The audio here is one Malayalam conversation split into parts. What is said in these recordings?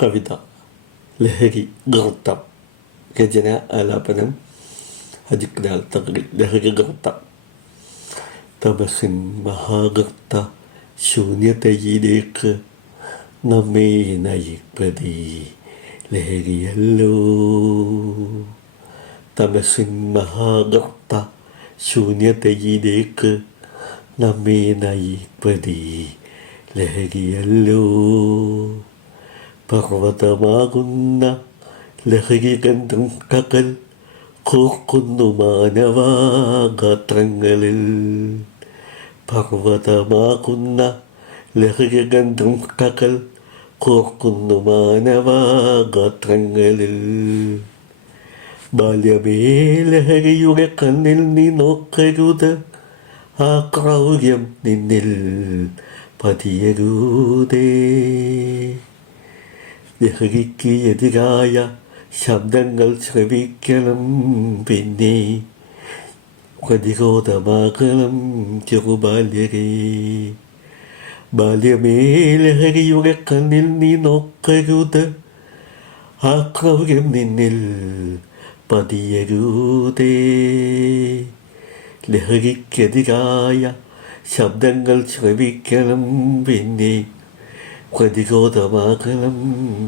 കവിത ലഹരി ഗർത്തം. രചന ആലാപനം അജിക്ലാൽ തകഴി. ലഹരി ഗർത്തം. തപസ്സിൻ മഹാഗർത്ത ശൂന്യതയിലേക്ക് നമ്മെ നയിപ്പതി ലഹരിയല്ലോ. തപസ്സിൻ മഹാഗർത്ത ശൂന്യതയിലേക്ക് നമ്മെ നയിപ്പതി ലഹരിയല്ലോ. പർവ്വതമാകുന്ന ലഹരിഗന്ധം കകൽ കോർക്കുന്നു മാനവാഗാത്രങ്ങളിൽ. പർവ്വതമാകുന്ന ലഹരിഗന്ധം കകൽ കോർക്കുന്നു മാനവാഗാത്രങ്ങളിൽ. ബാല്യമേ ലഹരിയുടെ കണ്ണിൽ നീ നോക്കരുത്, ആ ക്രൗര്യം നിന്നിൽ പതിയരുതേ. ലഹരിക്ക് എതിരായ ശബ്ദങ്ങൾ ശ്രവിക്കണം, പിന്നെ പ്രതിരോധമാകണം ചെറുബാല്യരേ. ബാല്യമേ ലഹരിയുടെ കണ്ണിൽ നീ നോക്കരുത്, ആ ക്രൗര്യം നിന്നിൽ പതിയരുതേ. ലഹരിക്കെതിരായ ശബ്ദങ്ങൾ ശ്രവിക്കണം, പിന്നെ പ്രതിരോധമാകണം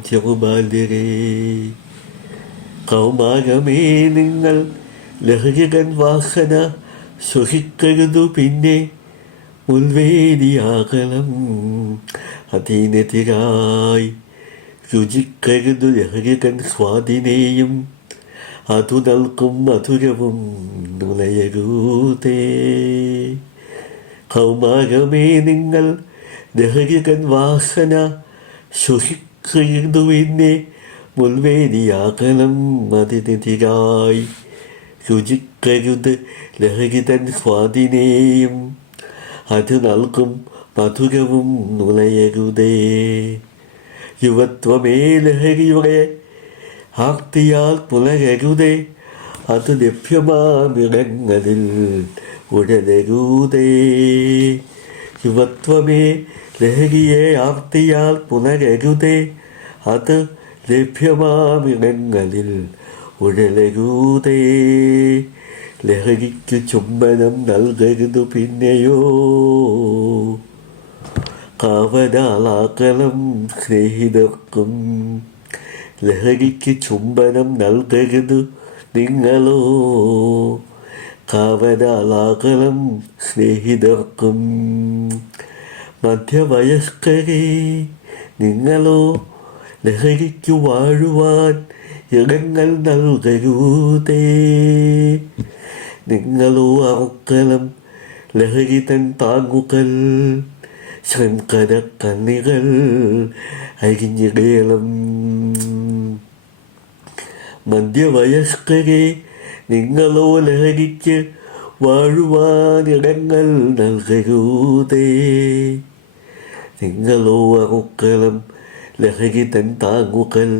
ചെറുബാല്യരേ. കൗമാരമേ നിങ്ങൾ ലഹരികൻ വാസന സുഖിക്കരുതു, പിന്നെ മുൾവേദിയാകണം അതിനെതിരായി. രുചിക്കരുതു ലഹരികൻ സ്വാദിനെയും, അതു നൽകും മധുരവും നുണയരുതേ. കൗമാരമേ നിങ്ങൾ ലഹരികൻ വാസന സുഖിക്കരുതു, പിന്നെ മുൾവേദിയാകണം അതിനെതിരായി. രുചിക്കരുത് ലഹരിതൻ സ്വാദിനെയും, അത് നൽകും മധുരവും നുണയരുതേ. യുവത്വമേ ലഹരിയുടെ ആർത്തിയാൽ പുലരരുതേ, അത് ലഭ്യമാമിടങ്ങളിൽ ഉഴലരുതേ. യുവത്വമേ ലഹരിയെ ആർത്തിയാൽ പുലരരുതേ, അത് ലഭ്യമാമിടങ്ങളിൽ ഉഴലരുതേ. ലഹരിക്ക് ചുംബനം നൽകരുതു, പിന്നെയോ കാവലാളാകണം സ്നേഹിതർക്കും. ലഹരിക്ക് ചുംബനം നൽകരുത് നിങ്ങളോ, കാവലാളാകണം സ്നേഹിതർക്കും. മധ്യവയസ്കരെ നിങ്ങളോ, ലഹരിക്കു വാഴുവാൻ ഇടങ്ങൾ നൽകരുതേ. നിങ്ങളോ അറുക്കണം ലഹരി തൻ താങ്ങുകൾ, ശങ്കര കണ്ണികൾ അരിഞ്ഞിടേളം. മധ്യവയസ്കരെ നിങ്ങളോ, ലഹരിക്ക് വാഴുവാൻ ഇടങ്ങൾ നൽകരുതേ. നിങ്ങളോ അറുക്കണം ലഹരി തൻ താങ്ങുകൾ,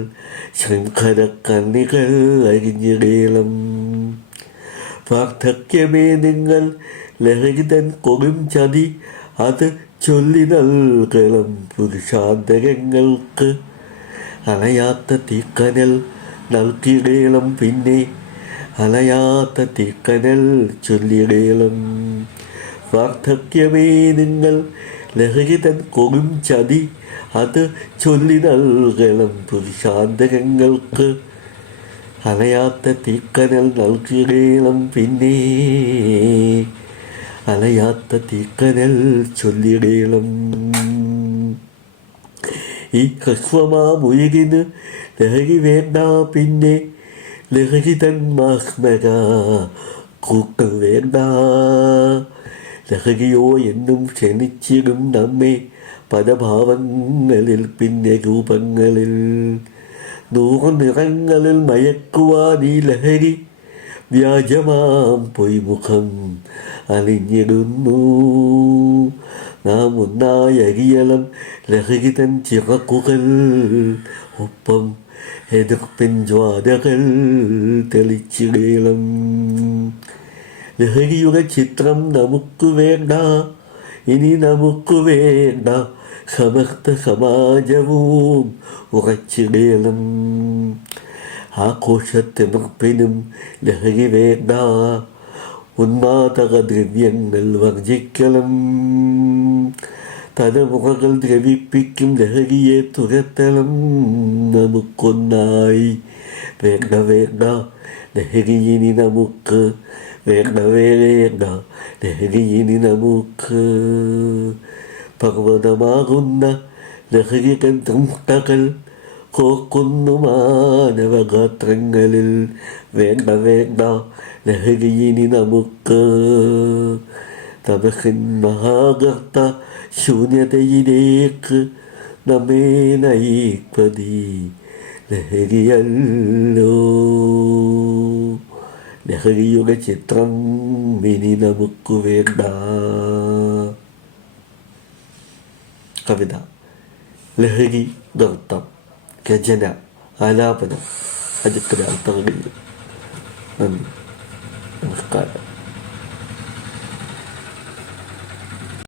ശങ്കര കണ്ണികൾ അരിഞ്ഞിടേളം. വാർദ്ധക്യമേ നിങ്ങൾ ലഹരി തൻ കൊടും ചതി, അത് ചൊല്ലി നൽകണം പുരുഷാന്തരങ്ങൾക്ക്. അണയാത്ത തീക്കനൽ നൽകിയിടേളം, പിന്നെ അണയാത്ത തീക്കനൽ ചൊല്ലിയിടേളം. വാർദ്ധക്യമേ നിങ്ങൾ ലഹരി തൻ കൊടും ചതി, അത് ചൊല്ലി നൽകണം പുരുഷാന്തരങ്ങൾക്ക്. അണയാത്ത തീക്കനൽ നൽകിയിടേളം, പിന്നെ അണയാത്ത തീക്കനൽ ചൊല്ലിയിടേളം. ഈ ഹ്രസ്വമാമുയരിന് ലഹരി വേണ്ട, പിന്നെ ലഹരി തൻ മാസ്മര കൂക്കൾ വേണ്ട. ലഹരിയോ എന്നും ക്ഷണിച്ചിടും നമ്മെ പല ഭാവങ്ങളിൽ, പിന്നെ രൂപങ്ങളിൽ. 100 നിറങ്ങളിൽ മയക്കുവാൻ ഈ ലഹരി വ്യാജമാം പൊയ്മുഖം അണിഞ്ഞിടുന്നു. നാം ഒന്നായി അരിയളം ലഹരി തൻ ചിറക്കുകൾ, ഒപ്പം എതിർപ്പിൻ ജ്വാലകൾ തെളിച്ചിടേളം. ലഹരിയുടെ ചിത്രം നമുക്ക് വേണ്ട, ഇനി നമുക്ക് വേണ്ട സമസ്ത സമാജവും ഉറച്ചിടേണം. ആഘോഷത്തിമിർപ്പിനും ലഹരി വേണ്ട, ഉന്മാദക ദ്രവ്യങ്ങൾ വർജിക്കണം. തലമുറകൾ ദ്രവിപ്പിക്കും ലഹരിയെ തുരത്തണം നമുക്കൊന്നായി. വേണ്ട വേണ്ട ലഹരിയിനി നമുക്ക്, വേണ്ട വേണ്ട ലഹരിയിനി നമുക്ക്. പർവ്വതമാകുന്ന ലഹരി മുട്ടകൾ കോർക്കുന്നു മാനവഗാത്രങ്ങളിൽ. വേണ്ട വേണ്ട ലഹരിയിനി നമുക്ക്. തമസിൻ മഹാഗർത്ത ശൂന്യതയിലേക്ക് നമ്മെ നയിപ്പതി ലഹരിയല്ലോ. ലഹരിയുടെ ചിത്രം ഇനി നമുക്ക് വേണ്ട. കവിത, ലഹരി നൃത്തം, രചന, ആലാപനം, അജിത്ത്. നന്ദി.